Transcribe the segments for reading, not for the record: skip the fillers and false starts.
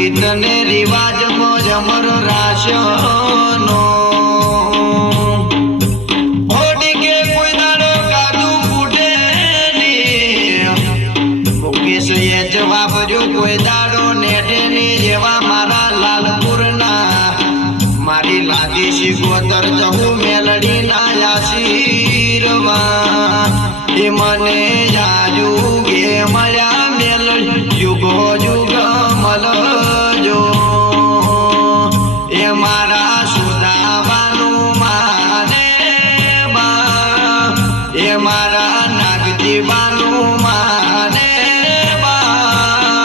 રીત ને રિવાજમાં જમર રાશનો હોડી કે કોઈ દાડો કાદું ફૂટે ની મુકેશ એ જવાબ જો કોઈ દાડો નેટે ની જેવા મારા લાલપુરના મારી લાદી શિકોતર જહું મેલડી ના આશીર્વા એ મને જાજુ ગે મળ્યા મેલ યુગો યુગ મળજો એ મારા સુદાવાનું માને બા એ મારા નાગજીવાનું માને બા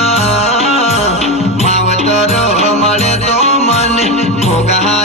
માવતર મળે તો મને ભોગા